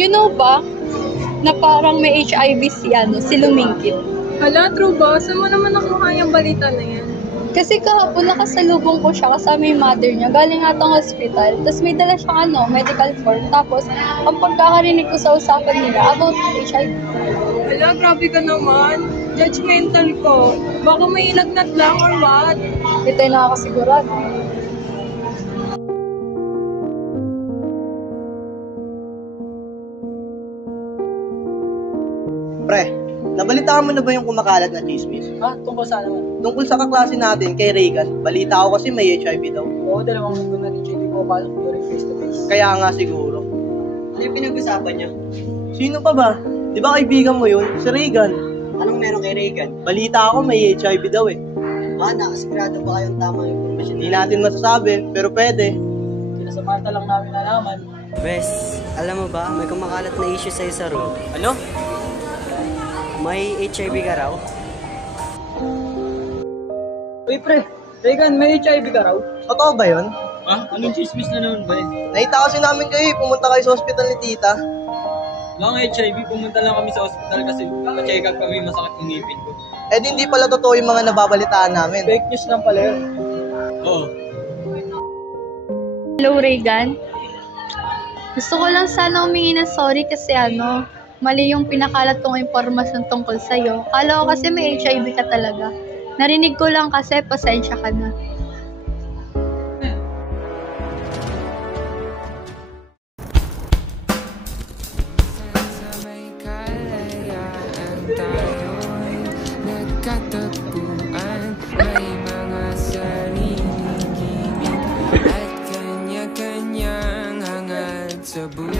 You know ba, na parang may HIV si Lumingkit? Hala, true ba? Saan mo naman nakuha yung balita na yan? Kasi kahapon nakasalubong ko siya kasama yung mother niya. Galing nga tong hospital. Tapos may dala siyang medical form. Tapos, ang pagkakarinig ko sa usapan nila about HIV. Hala, grabe ka naman. Judgmental ko. Baka may ilagnat lang or what? Hindi tayo nakakasigurado. Pre, nabalitaan mo na ba yung kumakalat na chismis? Tungkol saan naman? Tungkol sa kaklase natin kay Reagan, balita ko kasi may HIV daw. Oo, 2 linggo na rin siya hindi ko pasok during face to face. Kaya nga siguro. Ano yung pinag-usapan niya? Sino pa ba? Di ba kaibigan mo yun? Si Reagan. Anong meron kay Reagan? Balita ako may HIV daw eh. Nakasigurado ba kayong tama information? Hindi natin masasabi, pero pwede. Sinasamanta lang namin nalaman. Bes, alam mo ba, may kumakalat na issue sa'yo sa room. Ano? May HIV ka raw? Uy pre, Reagan, may HIV ka raw? Totoo ba yun? Anong chismis na naman ba Nakita kasi namin kayo pumunta kayo sa ospital ni tita. Mga HIV, pumunta lang kami sa ospital kasi pa-check up kami, masakit yung ngipin ko. Eh hindi pala totoo yung mga nababalitaan namin. Fake news lang pala yun. Oo. Hello, Reagan. Gusto ko lang sana humingi ng sorry kasi mali yung pinakalat kong impormasyon tungkol sa'yo. Kala ko kasi may HIV ka talaga. Narinig ko lang kasi, pasensya ka na. Nagkatagpuan, may mga sariling gimmick at kanya-kanyang hangad sa buhay.